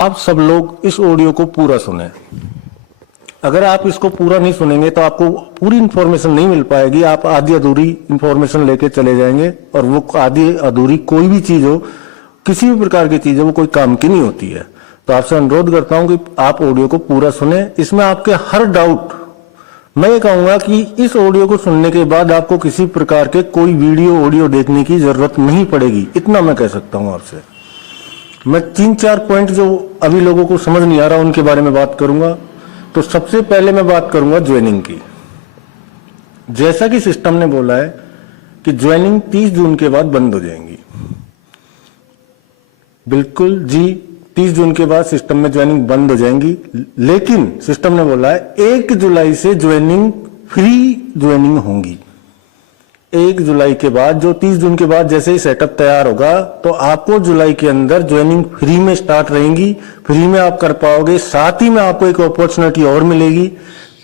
आप सब लोग इस ऑडियो को पूरा सुने। अगर आप इसको पूरा नहीं सुनेंगे तो आपको पूरी इंफॉर्मेशन नहीं मिल पाएगी। आप आधी अधूरी इंफॉर्मेशन लेके चले जाएंगे और वो आधी अधूरी कोई भी चीज हो, किसी भी प्रकार की चीज हो, वो कोई काम की नहीं होती है। तो आपसे अनुरोध करता हूं कि आप ऑडियो को पूरा सुने। इसमें आपके हर डाउट, मैं ये कहूंगा कि इस ऑडियो को सुनने के बाद आपको किसी प्रकार के कोई वीडियो ऑडियो देखने की जरूरत नहीं पड़ेगी। इतना मैं कह सकता हूं आपसे। मैं 3-4 पॉइंट जो अभी लोगों को समझ नहीं आ रहा उनके बारे में बात करूंगा। तो सबसे पहले मैं बात करूंगा ज्वाइनिंग की। जैसा कि सिस्टम ने बोला है कि ज्वाइनिंग 30 जून के बाद बंद हो जाएंगी। बिल्कुल जी, 30 जून के बाद सिस्टम में ज्वाइनिंग बंद हो जाएंगी। लेकिन सिस्टम ने बोला है 1 जुलाई से ज्वाइनिंग फ्री ज्वाइनिंग होंगी। 1 जुलाई के बाद, जो 30 जून के बाद जैसे ही सेटअप तैयार होगा तो आपको जुलाई के अंदर ज्वाइनिंग फ्री में स्टार्ट रहेंगी। फ्री में आप कर पाओगे। साथ ही में आपको एक अपॉर्चुनिटी और मिलेगी।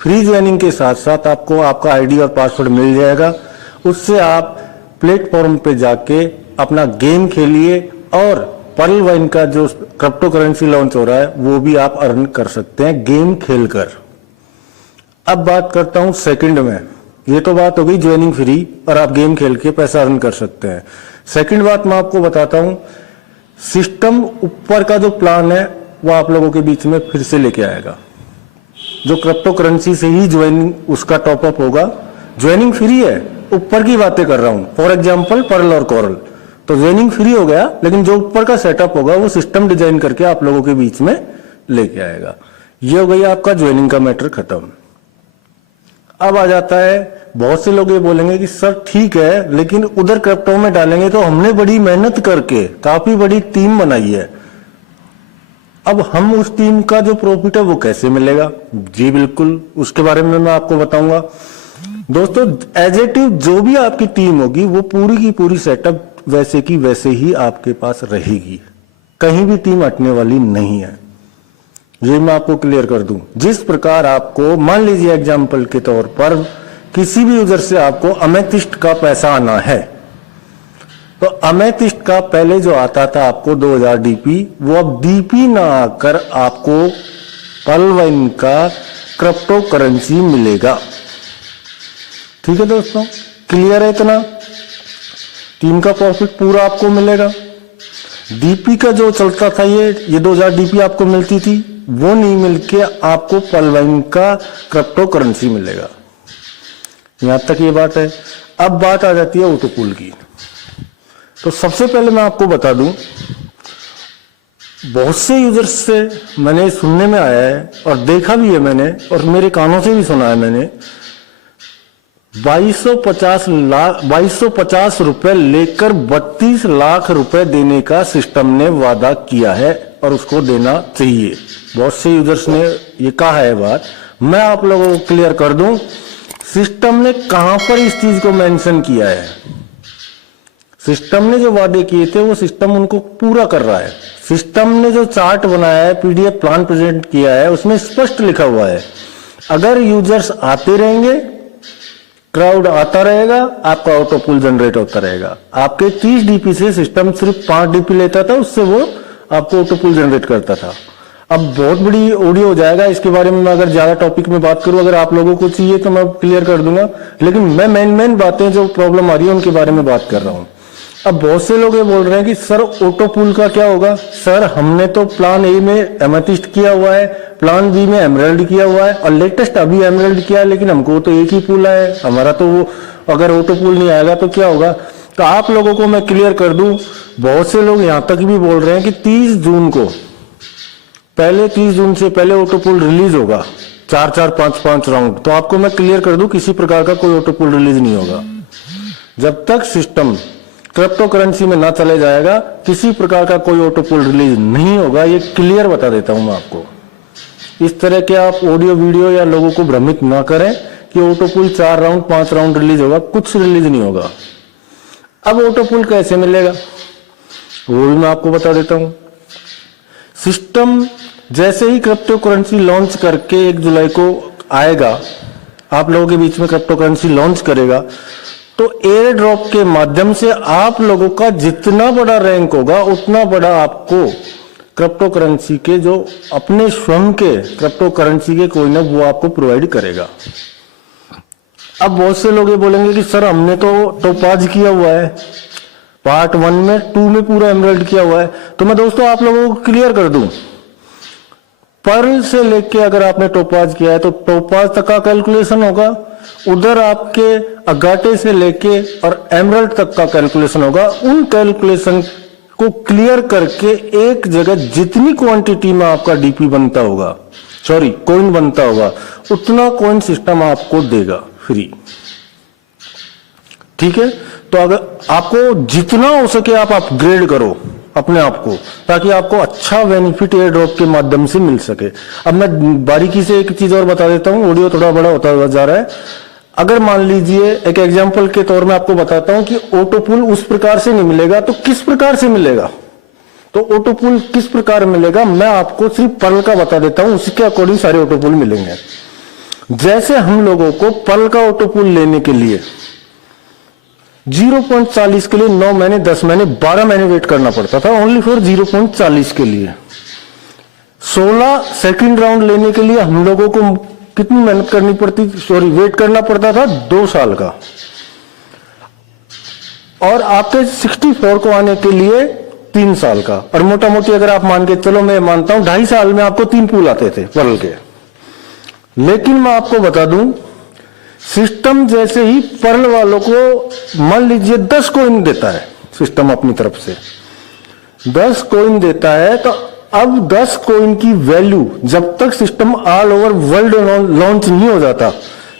फ्री ज्वाइनिंग के साथ साथ आपको आपका आईडी और पासवर्ड मिल जाएगा। उससे आप प्लेटफॉर्म पे जाके अपना गेम खेलिए और पर्ल वाइन का जो क्रिप्टो करेंसी लॉन्च हो रहा है वो भी आप अर्न कर सकते हैं गेम खेलकर। अब बात करता हूं सेकंड में। ये तो बात हो गई ज्वाइनिंग फ्री और आप गेम खेल के पैसा अर्न कर सकते हैं। सेकंड बात मैं आपको बताता हूं, सिस्टम ऊपर का जो प्लान है वो आप लोगों के बीच में फिर से लेके आएगा। जो क्रिप्टो करेंसी से ही ज्वाइनिंग उसका टॉपअप होगा। ज्वाइनिंग फ्री है, ऊपर की बातें कर रहा हूं। फॉर एग्जाम्पल पर्ल और कोरल, तो ज्वाइनिंग फ्री हो गया, लेकिन जो ऊपर का सेटअप होगा वो सिस्टम डिजाइन करके आप लोगों के बीच में लेके आएगा। ये हो गई आपका ज्वाइनिंग का मैटर खत्म। अब आ जाता है, बहुत से लोग ये बोलेंगे कि सर ठीक है, लेकिन उधर क्रिप्टो में डालेंगे तो हमने बड़ी मेहनत करके काफी बड़ी टीम बनाई है, अब हम उस टीम का जो प्रॉफिट है वो कैसे मिलेगा? जी बिल्कुल, उसके बारे में मैं आपको बताऊंगा। दोस्तों, एज ए टीम जो भी आपकी टीम होगी वो पूरी की पूरी सेटअप वैसे की वैसे ही आपके पास रहेगी। कहीं भी टीम हटने वाली नहीं है। ये मैं आपको क्लियर कर दूं। जिस प्रकार आपको, मान लीजिए एग्जाम्पल के तौर पर, किसी भी यूजर से आपको अमेथिस्ट का पैसा आना है, तो अमेथिस्ट का पहले जो आता था आपको 2000 डीपी, वो अब डीपी ना आकर आपको पर्ल वाइन का क्रिप्टो करेंसी मिलेगा। ठीक है दोस्तों, क्लियर है इतना? टीम का प्रॉफिट पूरा आपको मिलेगा। डीपी का जो चलता था ये 2000 डीपी आपको मिलती थी, वो नहीं मिलके आपको पर्ल वाइन का क्रिप्टो करेंसी मिलेगा। यहां तक ये बात है। अब बात आ जाती है ऑटोपूल की। तो सबसे पहले मैं आपको बता दूं, बहुत से यूजर्स से मैंने सुनने में आया है और देखा भी है मैंने, और मेरे कानों से भी सुना है मैंने, 2250 रुपए लेकर 32 लाख रुपए देने का सिस्टम ने वादा किया है और उसको देना चाहिए। बहुत से यूजर्स ने ये कहा है बात। मैं आप लोगों को क्लियर कर दूं, सिस्टम ने कहां पर इस चीज को मेंशन किया है। सिस्टम ने जो वादे किए थे वो सिस्टम उनको पूरा कर रहा है। सिस्टम ने जो चार्ट बनाया है, पीडीएफ प्लान प्रेजेंट किया है, उसमें स्पष्ट लिखा हुआ है, अगर यूजर्स आते रहेंगे, क्राउड आता रहेगा, आपका ऑटो पूल जनरेट होता रहेगा। आपके 30 डीपी से सिस्टम सिर्फ 5 डीपी लेता था, उससे वो आपको ऑटो पूल जनरेट करता था। अब बहुत बड़ी ऑडियो हो जाएगा, इसके बारे में मैं अगर ज्यादा टॉपिक में बात करूं, अगर आप लोगों को चाहिए तो मैं क्लियर कर दूंगा, लेकिन मैं मेन बातें जो प्रॉब्लम आ रही है उनके बारे में बात कर रहा हूं। अब बहुत से लोग ये बोल रहे हैं कि सर ऑटो पूल का क्या होगा? सर हमने तो प्लान ए में एमेथिस्ट किया हुआ है, प्लान बी में एमराल्ड किया हुआ है और लेटेस्ट अभी एमराल्ड किया है, लेकिन हमको तो एक ही पूल है हमारा, तो वो अगर ऑटो पूल नहीं आएगा तो क्या होगा? तो आप लोगों को मैं क्लियर कर दूं, बहुत से लोग यहां तक भी बोल रहे हैं कि 30 जून को, पहले 30 जून से पहले ऑटो पूल रिलीज होगा, 4-4, 5-5 राउंड। तो आपको मैं क्लियर कर दूं, किसी प्रकार का कोई ऑटो पूल रिलीज नहीं होगा। जब तक सिस्टम क्रिप्टो करेंसी में ना चले जाएगा, किसी प्रकार का कोई ऑटो पूल रिलीज नहीं होगा। ये क्लियर बता देता हूं मैं आपको। इस तरह के आप ऑडियो वीडियो या लोगों को भ्रमित ना करें कि auto pool 4 round 5 round release होगा, कुछ रिलीज नहीं होगा। अब ऑटो पूल कैसे मिलेगा वो भी मैं आपको बता देता हूं। सिस्टम जैसे ही क्रिप्टो करेंसी लॉन्च करके 1 जुलाई को आएगा, आप लोगों के बीच में क्रिप्टो करेंसी लॉन्च करेगा, तो एयर ड्रॉप के माध्यम से आप लोगों का जितना बड़ा रैंक होगा उतना बड़ा आपको क्रिप्टो करेंसी के जो अपने स्वयं के क्रिप्टो करेंसी के कोइन है वो आपको प्रोवाइड करेगा। अब बहुत से लोग ये बोलेंगे कि सर हमने तो टोपाज किया हुआ है, पार्ट 1 में 2 में पूरा एमराल्ड किया हुआ है। तो मैं दोस्तों आप लोगों को क्लियर कर दूं, पर्ल से लेके अगर आपने टोपाज किया है तो टोपाज तक का कैलकुलेशन होगा, उधर आपके अगाटे से लेके और एमराल्ड तक का कैलकुलेशन होगा। उन कैलकुलेशन को क्लियर करके एक जगह जितनी क्वांटिटी में आपका डीपी बनता होगा, सॉरी कॉइन बनता होगा, उतना कॉइन सिस्टम आपको देगा फ्री। ठीक है, तो अगर आपको जितना हो सके आप अपग्रेड करो अपने आप को, ताकि आपको अच्छा बेनिफिट एयर ड्रॉप के माध्यम से मिल सके। अब मैं बारीकी से एक चीज और बता देता हूं, ऑडियो थोड़ा बड़ा होता जा रहा है। अगर मान लीजिए एक एग्जांपल के तौर में आपको बताता हूं कि ऑटोपुल उस प्रकार से नहीं मिलेगा, तो किस प्रकार से मिलेगा, तो ऑटोपुल किस प्रकार मिलेगा मैं आपको सिर्फ पर्ल का बता देता हूं, उसके अकॉर्डिंग सारे ऑटोपुल मिलेंगे। जैसे हम लोगों को पर्ल का ऑटोपुल लेने के लिए 0.40 के लिए 9 महीने 10 महीने 12 महीने वेट करना पड़ता था, ओनली फॉर 0.40 के लिए। 16 सेकंड राउंड लेने के लिए हम लोगों को कितनी मेहनत करनी पड़ती, सॉरी वेट करना पड़ता था 2 साल का। और आपके 64 को आने के लिए 3 साल का। और मोटा मोटी अगर आप मान के चलो, मैं मानता हूं 2.5 साल में आपको 3 पूल आते थे पर्ल के। लेकिन मैं आपको बता दूं, सिस्टम जैसे ही पर्ल वालों को मान लीजिए 10 कॉइन देता है सिस्टम अपनी तरफ से, 10 कॉइन देता है, तो अब 10 कॉइन की वैल्यू जब तक system all over world launch नहीं हो जाता,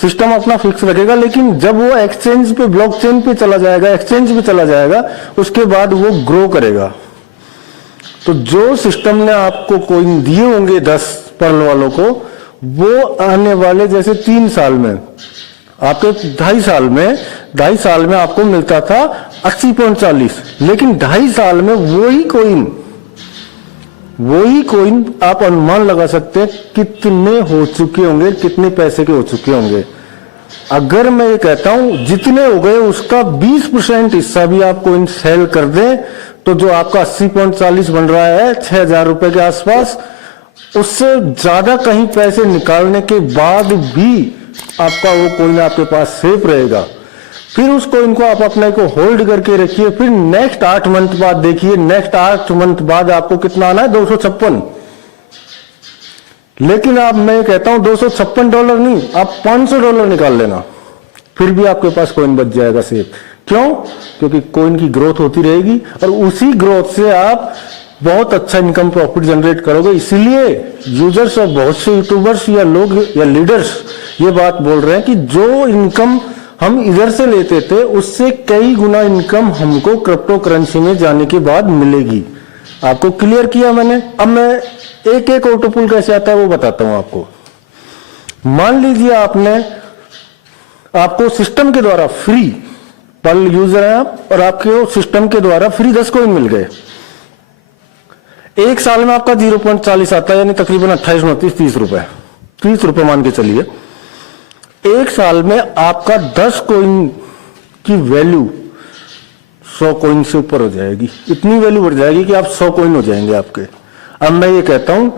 सिस्टम अपना फिक्स रखेगा। लेकिन जब वो एक्सचेंज पे, ब्लॉकचेन पे चला जाएगा, एक्सचेंज पे चला जाएगा, उसके बाद वो ग्रो करेगा। तो जो सिस्टम ने आपको कॉइन दिए होंगे 10 पर्ल वालों को, वो आने वाले जैसे 3 साल में, आपके 2.5 साल में आपको मिलता था 80.40, लेकिन 2.5 साल में वही कॉइन आप अनुमान लगा सकते हैं कितने हो चुके होंगे, कितने पैसे के हो चुके होंगे। अगर मैं ये कहता हूं जितने हो गए उसका 20% हिस्सा भी आप कॉइन सेल कर दें, तो जो आपका 80.40 बन रहा है 6,000 रुपए के आसपास, उससे ज्यादा कहीं पैसे निकालने के बाद भी आपका वो कॉइन आपके पास सेफ रहेगा। फिर उस कॉइन को आप अपने को होल्ड करके रखिए, फिर नेक्स्ट 8 मंथ बाद देखिए, नेक्स्ट 8 मंथ बाद आपको कितना आना है, $256। लेकिन आप, मैं कहता हूं $256 नहीं, आप $500 निकाल लेना, फिर भी आपके पास कॉइन बच जाएगा सेफ। क्यों? क्योंकि कॉइन की ग्रोथ होती रहेगी और उसी ग्रोथ से आप बहुत अच्छा इनकम प्रॉफिट जनरेट करोगे। इसलिए यूजर्स और बहुत से यूट्यूबर्स या लोग या लीडर्स ये बात बोल रहे हैं कि जो इनकम हम इधर से लेते थे उससे कई गुना इनकम हमको क्रिप्टो करेंसी में जाने के बाद मिलेगी। आपको क्लियर किया मैंने। अब मैं एक एक ऑटोपुल कैसे आता है वो बताता हूं आपको। मान लीजिए आपको सिस्टम के द्वारा फ्री, पर्ल यूजर हैं आप और आपके सिस्टम के द्वारा फ्री 10 कॉइन मिल गए। 1 साल में आपका 0.40 आता है, यानी तकरीबन 28, 29, 30 रुपए, 30 रुपए मान के चलिए। 1 साल में आपका 10 कॉइन की वैल्यू 100 कॉइन से ऊपर हो जाएगी। इतनी वैल्यू बढ़ जाएगी कि आप 100 कॉइन हो जाएंगे आपके। अब मैं ये कहता हूं,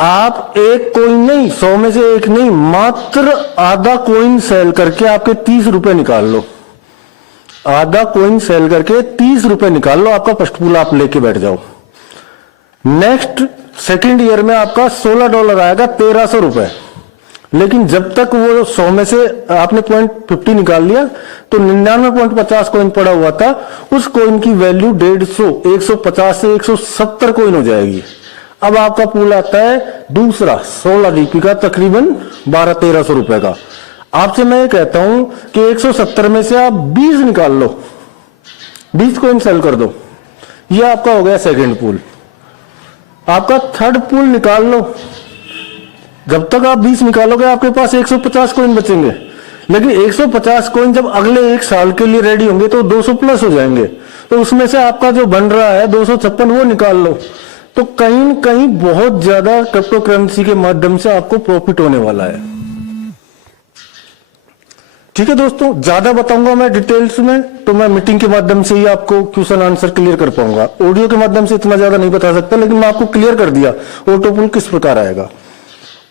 आप 1 कॉइन नहीं, 100 में से 1 नहीं, मात्र आधा कॉइन सेल करके आपके 30 रुपए निकाल लो। आधा कॉइन सेल करके 30 रुपए निकाल लो, आपका फर्स्ट पूल आप लेके बैठ जाओ। नेक्स्ट सेकेंड ईयर में आपका $16 आएगा, 1300 रुपए। लेकिन जब तक वो 100 में से आपने 0.50 निकाल लिया तो 99.50 कॉइन पड़ा हुआ था, उस कॉइन की वैल्यू 150, 150 से 170 कॉइन हो जाएगी। अब आपका पूल आता है दूसरा 16 डीपी का, तकरीबन 1200-1300 रुपए का। आपसे मैं ये कहता हूं कि 170 में से आप 20 निकाल लो, 20 कॉइन सेल कर दो, ये आपका हो गया सेकेंड पूल। आपका थर्ड पूल निकाल लो, जब तक आप 20 निकालोगे आपके पास 150 कॉइन बचेंगे। लेकिन 150 कॉइन जब अगले 1 साल के लिए रेडी होंगे तो 200 प्लस हो जाएंगे, तो उसमें से आपका जो बन रहा है 256 वो निकाल लो। तो कहीं न कहीं बहुत ज्यादा क्रिप्टो करेंसी के माध्यम से आपको प्रॉफिट होने वाला है। ठीक है दोस्तों, ज्यादा बताऊंगा मैं डिटेल्स में तो मैं मीटिंग के माध्यम से ही आपको क्वेश्चन आंसर क्लियर कर पाऊंगा। ऑडियो के माध्यम से इतना ज्यादा नहीं बता सकता, लेकिन मैं आपको क्लियर कर दिया ऑटो पूल किस प्रकार आएगा।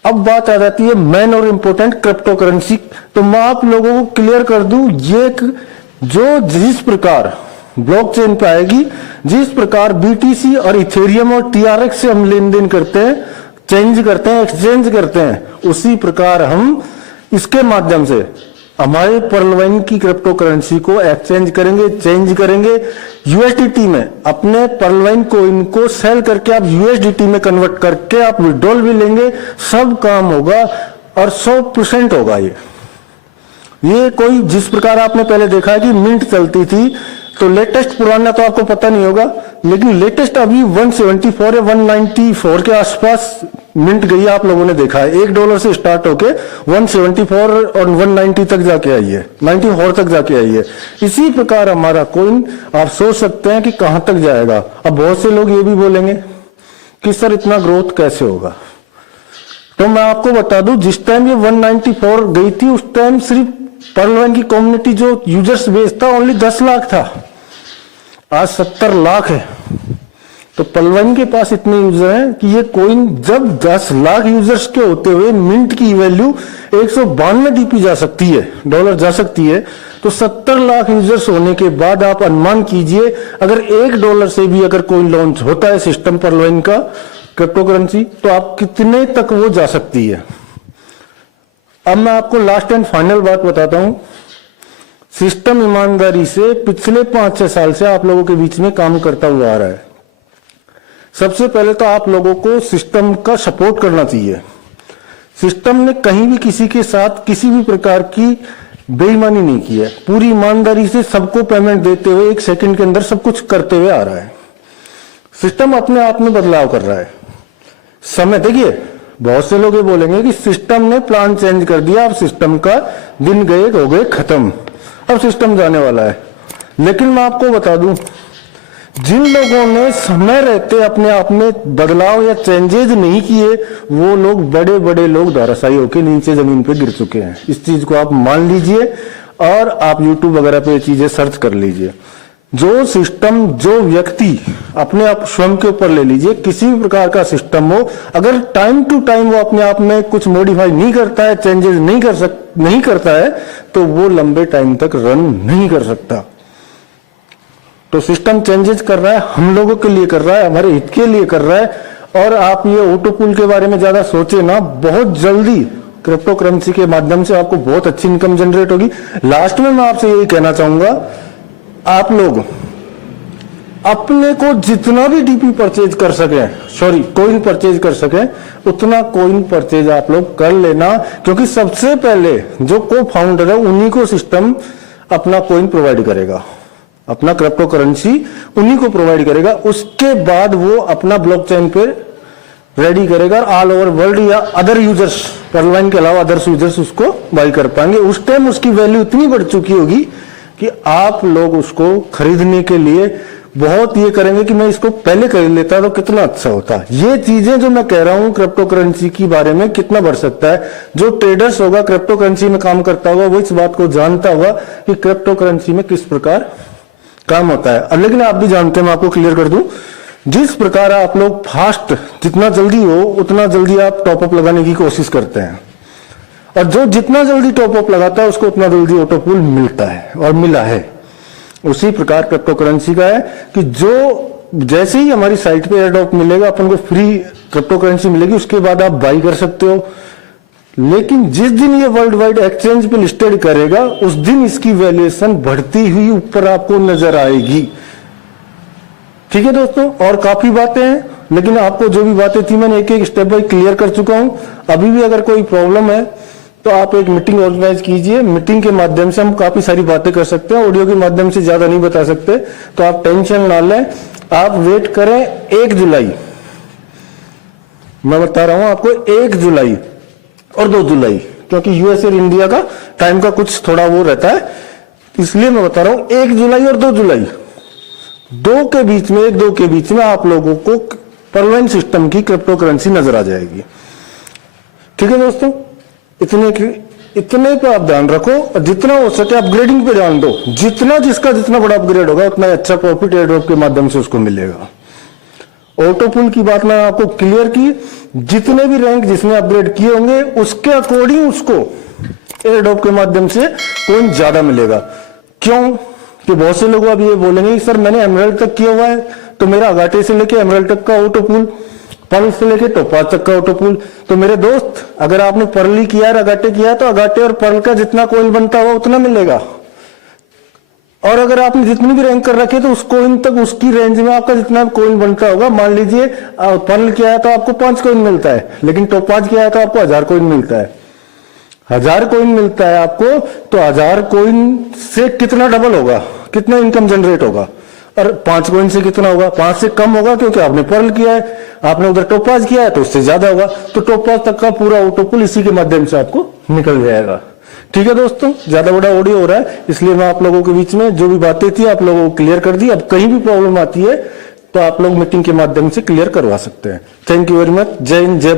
अब बात आ जाती है मेन और इंपॉर्टेंट क्रिप्टो करेंसी। तो मैं आप लोगों को क्लियर कर दूं, ये जो जिस प्रकार ब्लॉकचेन पे आएगी, जिस प्रकार बीटीसी और इथेरियम और टीआरएक्स से हम लेन देन करते हैं, चेंज करते हैं, एक्सचेंज करते हैं, उसी प्रकार हम इसके माध्यम से हमारे पर्लवाइन की क्रिप्टो करेंसी को एक्सचेंज करेंगे, चेंज करेंगे यूएसडीटी में। अपने पर्लवाइन कोइन को सेल करके आप यूएसडीटी में कन्वर्ट करके आप विड्रॉल भी लेंगे, सब काम होगा और 100% होगा। ये कोई जिस प्रकार आपने पहले देखा है कि मिंट चलती थी, तो लेटेस्ट पुराना तो आपको पता नहीं होगा, लेकिन लेटेस्ट अभी 174 या 194 के आसपास मिंट गई, आप लोगों ने देखा है। $1 से स्टार्ट होके 174 और 190 तक जाके आई है, 94 तक जाके आई है। इसी प्रकार हमारा कॉइन आप सोच सकते हैं कि कहां तक जाएगा। अब बहुत से लोग ये भी बोलेंगे कि सर इतना ग्रोथ कैसे होगा, तो मैं आपको बता दूं, जिस टाइम ये 194 गई थी उस टाइम सिर्फ पर्लवाइन की कम्युनिटी जो यूजर्स बेस था ओनली 10 लाख था। आज 70 लाख है। तो पर्लवाइन के पास इतने यूजर हैं कि ये कॉइन जब 10 लाख यूजर्स के होते हुए मिंट की वैल्यू 192 डीपी जा सकती है, डॉलर जा सकती है, तो 70 लाख यूजर्स होने के बाद आप अनुमान कीजिए अगर $1 से भी अगर कॉइन लॉन्च होता है सिस्टम पर्लवाइन का क्रिप्टो करेंसी, तो आप कितने तक वो जा सकती है। अब मैं आपको लास्ट एंड फाइनल बात बताता हूं। सिस्टम ईमानदारी से पिछले 5-6 साल से आप लोगों के बीच में काम करता हुआ आ रहा है। सबसे पहले तो आप लोगों को सिस्टम का सपोर्ट करना चाहिए। सिस्टम ने कहीं भी किसी के साथ किसी भी प्रकार की बेईमानी नहीं की है, पूरी ईमानदारी से सबको पेमेंट देते हुए 1 सेकंड के अंदर सब कुछ करते हुए आ रहा है। सिस्टम अपने आप में बदलाव कर रहा है। समय देखिए, बहुत से लोग ये बोलेंगे कि सिस्टम ने प्लान चेंज कर दिया, अब सिस्टम का दिन गए हो गए खत्म, अब सिस्टम जाने वाला है। लेकिन मैं आपको बता दूं, जिन लोगों ने समय रहते अपने आप में बदलाव या चेंजेज नहीं किए, वो लोग बड़े बड़े लोग धराशायी होकर नीचे जमीन पे गिर चुके हैं। इस चीज को आप मान लीजिए और आप यूट्यूब वगैरह पे ये चीजें सर्च कर लीजिए। जो सिस्टम, जो व्यक्ति अपने आप स्वयं के ऊपर ले लीजिए, किसी भी प्रकार का सिस्टम हो, अगर टाइम टू टाइम वो अपने आप में कुछ मॉडिफाई नहीं करता है, चेंजेस नहीं करता है, तो वो लंबे टाइम तक रन नहीं कर सकता। तो सिस्टम चेंजेस कर रहा है, हम लोगों के लिए कर रहा है, हमारे हित के लिए कर रहा है। और आप ये ऑटो पूल के बारे में ज्यादा सोचे ना, बहुत जल्दी क्रिप्टो करेंसी के माध्यम से आपको बहुत अच्छी इनकम जनरेट होगी। लास्ट में मैं आपसे यही कहना चाहूंगा, आप लोग अपने को जितना भी डीपी परचेज कर सके, कॉइन परचेज कर सके, उतना कॉइन परचेज आप लोग कर लेना, क्योंकि सबसे पहले जो को फाउंडर है उन्हीं को सिस्टम अपना कॉइन प्रोवाइड करेगा, अपना क्रिप्टो करेंसी उन्हीं को प्रोवाइड करेगा। उसके बाद वो अपना ब्लॉकचेन पे रेडी करेगा और ऑल ओवर वर्ल्ड या अदर यूजर्स, पर्लवाइन के अलावा अदर्स यूजर्स उसको बाई कर पाएंगे। उस टाइम उसकी वैल्यू इतनी बढ़ चुकी होगी कि आप लोग उसको खरीदने के लिए बहुत ये करेंगे कि मैं इसको पहले खरीद लेता तो कितना अच्छा होता। ये चीजें जो मैं कह रहा हूं क्रिप्टो करेंसी के बारे में कितना बढ़ सकता है। जो ट्रेडर्स होगा, क्रिप्टो करेंसी में काम करता होगा, वो इस बात को जानता होगा कि क्रिप्टो करेंसी में किस प्रकार काम होता है। लेकिन आप भी जानते हैं, मैं आपको क्लियर कर दूं, जिस प्रकार आप लोग फास्ट, जितना जल्दी हो उतना जल्दी आप टॉपअप लगाने की कोशिश करते हैं, और जो जितना जल्दी टॉपअप लगाता है उसको उतना जल्दी ऑटो पूल मिलता है और मिला है। उसी प्रकार क्रिप्टो करेंसी का है कि जो जैसे ही हमारी साइट पे एयरड्रॉप मिलेगा, अपन को फ्री क्रिप्टो करेंसी मिलेगी, उसके बाद आप बाई कर सकते हो। लेकिन जिस दिन ये वर्ल्ड वाइड एक्सचेंज पे लिस्टेड करेगा, उस दिन इसकी वैल्यूएशन बढ़ती हुई ऊपर आपको नजर आएगी। ठीक है दोस्तों, और काफी बातें हैं, लेकिन आपको जो भी बातें थी मैंने एक एक स्टेप बाय क्लियर कर चुका हूं। अभी भी अगर कोई प्रॉब्लम है तो आप एक मीटिंग ऑर्गेनाइज कीजिए, मीटिंग के माध्यम से हम काफी सारी बातें कर सकते हैं। ऑडियो के माध्यम से ज्यादा नहीं बता सकते, तो आप टेंशन ना लें, आप वेट करें 1 जुलाई। मैं बता रहा हूं आपको 1 जुलाई और 2 जुलाई, क्योंकि यूएस और इंडिया का टाइम का कुछ थोड़ा वो रहता है, इसलिए मैं बता रहा हूं 1 जुलाई और 2 जुलाई, 2 के बीच में, 1-2 के बीच में आप लोगों को पर्लवाइन सिस्टम की क्रिप्टो करेंसी नजर आ जाएगी। ठीक है दोस्तों, इतने इतने पे आप ध्यान रखो और जितना हो सके अपग्रेडिंग पे ध्यान दो। जितना जिसका जितना बड़ा अपग्रेड होगा उतना अच्छा प्रॉफिट एयर ड्रॉप के माध्यम से उसको मिलेगा। ऑटो पुल की बात मैंने आपको क्लियर की, जितने भी रैंक जिसने अपग्रेड किए होंगे उसके अकॉर्डिंग उसको एयर ड्रॉप के माध्यम से कॉइन ज्यादा मिलेगा। क्यों कि बहुत से लोग अब ये बोलेंगे सर मैंने एमराल्ड तक किया हुआ है तो मेरा अगाटे से लेके एमराल्ड तक का ऑटो पुल, पर्ल से लेके टोपाज तक का ऑटो पुल। तो मेरे दोस्त अगर आपने पर्ल ही किया है अगाटे किया है तो अगाटे और पर्ल का जितना कॉइन बनता होगा उतना मिलेगा। और अगर आपने जितनी भी रैंक कर रखी है तो उस कॉइन तक उसकी रेंज में आपका जितना कॉइन बनता होगा, मान लीजिए पर्ल किया है तो आपको 5 कॉइन मिलता है, लेकिन टोपाज किया है तो आपको 1000 कॉइन मिलता है। 1000 कॉइन मिलता है आपको, तो 1000 कॉइन से कितना डबल होगा, कितना इनकम जनरेट होगा। और 5 कॉइन से कितना होगा, 5 से कम होगा क्योंकि आपने पर्ल किया है, आपने उधर टोपाज किया है तो उससे ज्यादा होगा। तो टोपाज तक का पूरा ऑटो पुल इसी के माध्यम से आपको निकल जाएगा। ठीक है दोस्तों, ज्यादा बड़ा ऑडियो हो रहा है इसलिए मैं आप लोगों के बीच में जो भी बातें थी आप लोगों को क्लियर कर दी। अब कहीं भी प्रॉब्लम आती है तो आप लोग मीटिंग के माध्यम से क्लियर करवा सकते हैं। Thank you very much. जय हिंद, जय भारत।